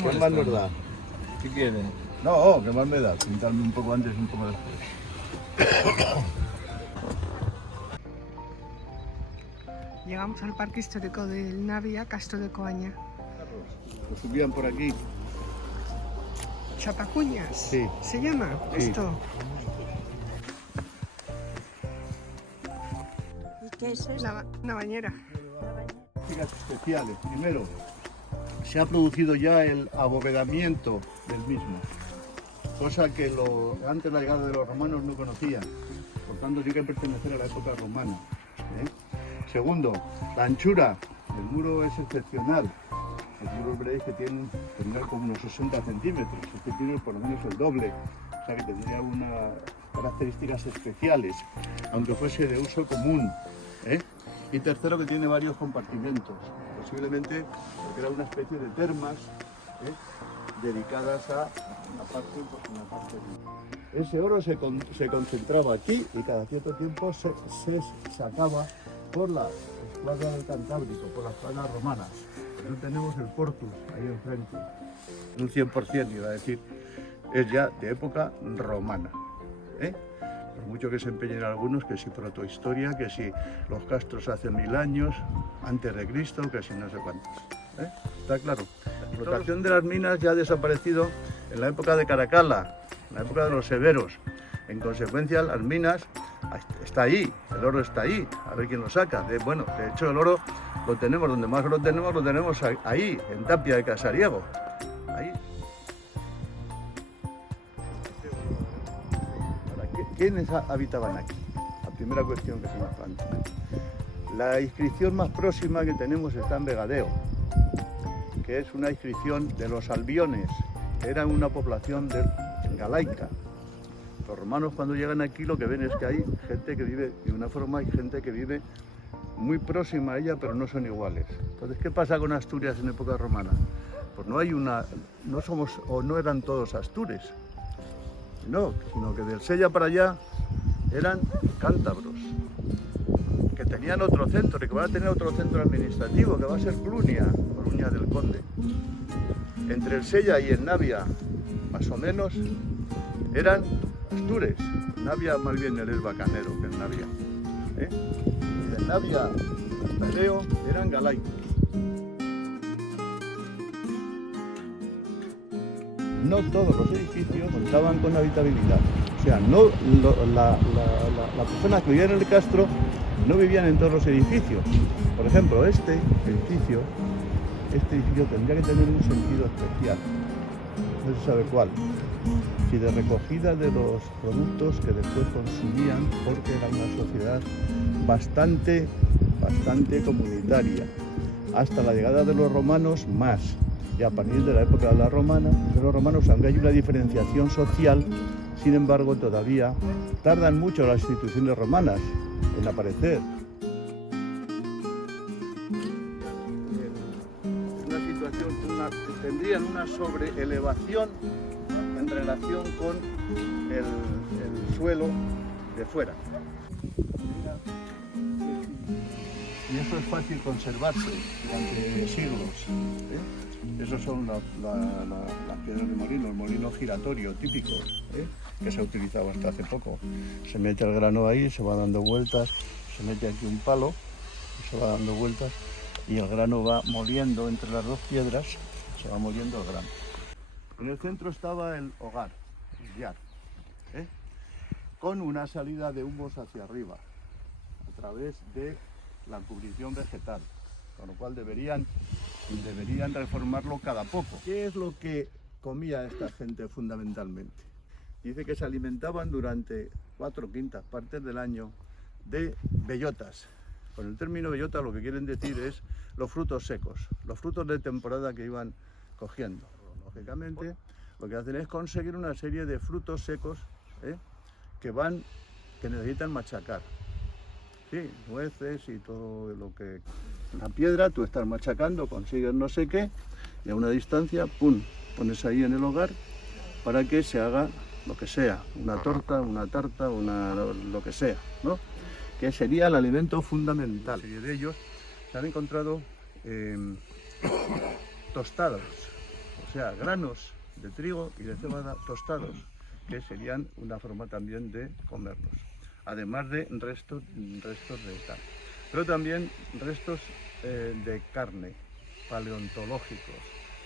¿Cómo ¿Qué más nos da? ¿Qué quiere? No, ¿qué más me da? Pintarme un poco antes y un poco después. Llegamos al Parque Histórico del Navia, Castro de Coaña. Lo subían por aquí. Chapacuñas. Sí. ¿Se llama Sí. esto? ¿Y qué es esto? Una bañera. Características especiales. Primero, se ha producido ya el abovedamiento del mismo, cosa que antes de la llegada de los romanos no conocían. Por tanto, tiene que pertenecer a la época romana. Segundo, la anchura del muro es excepcional. Los muros veréis que tendrán como unos 60 centímetros, este tiene por lo menos el doble, o sea que tendría unas características especiales, aunque fuese de uso común. Y tercero, que tiene varios compartimentos, posiblemente porque era una especie de termas dedicadas a una parte. Ese oro se concentraba aquí y cada cierto tiempo se sacaba por la escuadra del Cantábrico, por las planas romanas. Por eso tenemos el Portus ahí enfrente. Un 100%, iba a decir, es ya de época romana. Por mucho que se empeñen algunos, que si protohistoria, que si los castros hace 1000 años, antes de Cristo, que si no sé cuántos. Está claro. La explotación de las minas ya ha desaparecido en la época de Caracalla, en la época de los severos. En consecuencia, las minas está ahí, el oro está ahí, a ver quién lo saca. De hecho, el oro lo tenemos, donde más lo tenemos ahí, en Tapia de Casariego. Ahí. ¿Quiénes habitaban aquí? La primera cuestión que se nos plantea. La inscripción más próxima que tenemos está en Vegadeo, que es una inscripción de los albiones, que eran una población galaica. Los romanos, cuando llegan aquí, lo que ven es que hay gente que vive de una forma y gente que vive muy próxima a ella, pero no son iguales. Entonces, ¿qué pasa con Asturias en época romana? Pues no eran todos astures, no, sino que del Sella para allá eran cántabros, que tenían otro centro y que van a tener otro centro administrativo, que va a ser Clunia del Conde. Entre el Sella y el Navia, más o menos, eran astures. Navia más bien el bacanero que el Navia. Y del Navia hasta Leo eran galaicos. No todos los edificios contaban con habitabilidad. O sea, las personas que vivían en el castro no vivían en todos los edificios. Por ejemplo, este edificio tendría que tener un sentido especial. No se sabe cuál. Si de recogida de los productos que después consumían, porque era una sociedad bastante comunitaria. Hasta la llegada de los romanos más. Y a partir de la época de los romanos, aunque hay una diferenciación social, sin embargo, todavía tardan mucho las instituciones romanas en aparecer. Una situación, tendrían una sobreelevación en relación con el suelo de fuera. Y eso es fácil conservarse durante siglos. Esos son las piedras de molino, el molino giratorio típico, que se ha utilizado hasta hace poco. Se mete el grano ahí, se va dando vueltas, se mete aquí un palo, se va dando vueltas y el grano va moliendo entre las dos piedras, se va moliendo el grano. En el centro estaba el hogar, el yard, con una salida de humos hacia arriba, a través de la cubrición vegetal, con lo cual deberían reformarlo cada poco. ¿Qué es lo que comía esta gente fundamentalmente? Dice que se alimentaban durante 4/5 partes del año de bellotas. Con el término bellota lo que quieren decir es los frutos secos, los frutos de temporada que iban cogiendo. Lógicamente, lo que hacen es conseguir una serie de frutos secos que necesitan machacar. Sí, nueces y todo lo que... Una piedra, tú estás machacando, consigues no sé qué, y a una distancia, pum, pones ahí en el hogar para que se haga lo que sea, una torta, una tarta, lo que sea, ¿no? Que sería el alimento fundamental. Y de ellos se han encontrado tostados o sea, granos de trigo y de cebada tostados, que serían una forma también de comerlos, además de restos de tal. Pero también restos de carne, paleontológicos,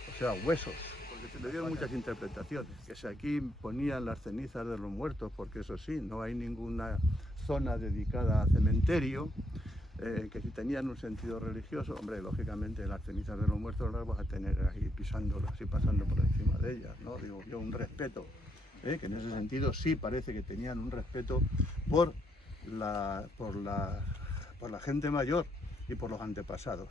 o sea, huesos, porque se le dieron muchas interpretaciones, que si aquí ponían las cenizas de los muertos, porque eso sí, no hay ninguna zona dedicada a cementerio, que si tenían un sentido religioso, hombre, lógicamente las cenizas de los muertos las vas a tener ahí pisándolas y pasando por encima de ellas, ¿no? Digo yo, un respeto, que en ese sentido sí parece que tenían un respeto por la gente mayor y por los antepasados,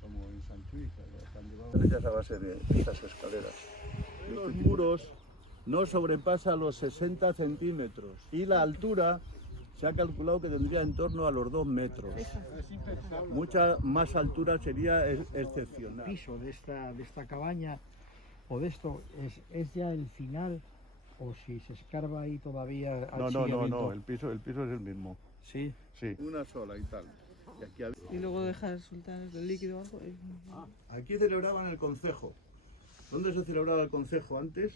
como en Sanchuy, que han llevado ellas a base de estas escaleras. Los muros no sobrepasan los 60 centímetros y la altura se ha calculado que tendría en torno a los 2 metros. Mucha más altura sería excepcional. El piso de esta cabaña o de esto es ya el final, o si se escarba ahí todavía. No, el piso es el mismo. Sí. Sí, una sola y tal. Y luego dejar soltar el líquido abajo. Aquí celebraban el concejo. ¿Dónde se celebraba el concejo antes?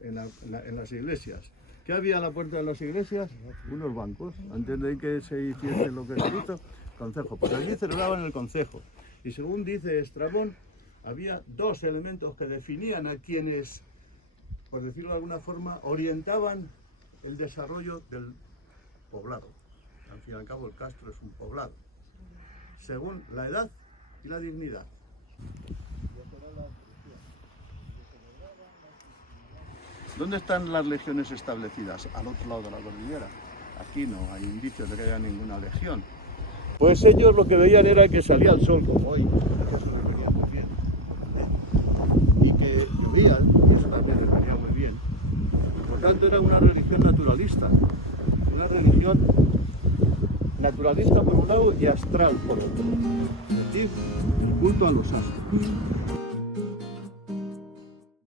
En las iglesias. ¿Qué había a la puerta de las iglesias? Unos bancos. Antes de que se hiciese lo que se hizo, concejo. Pues allí celebraban el concejo. Y según dice Estrabón, había 2 elementos que definían a quienes, por decirlo de alguna forma, orientaban el desarrollo del poblado. Al fin y al cabo el castro es un poblado. Según la edad y la dignidad. ¿Dónde están las legiones establecidas? Al otro lado de la cordillera. Aquí no hay indicios de que haya ninguna legión. Pues ellos lo que veían era que salía el sol como hoy, que eso les venía muy bien. Y que llovían, y eso también les venía muy bien. Por tanto era una religión naturalista. Una religión naturalista por un lado y astral por otro. Es decir, el culto a los astros.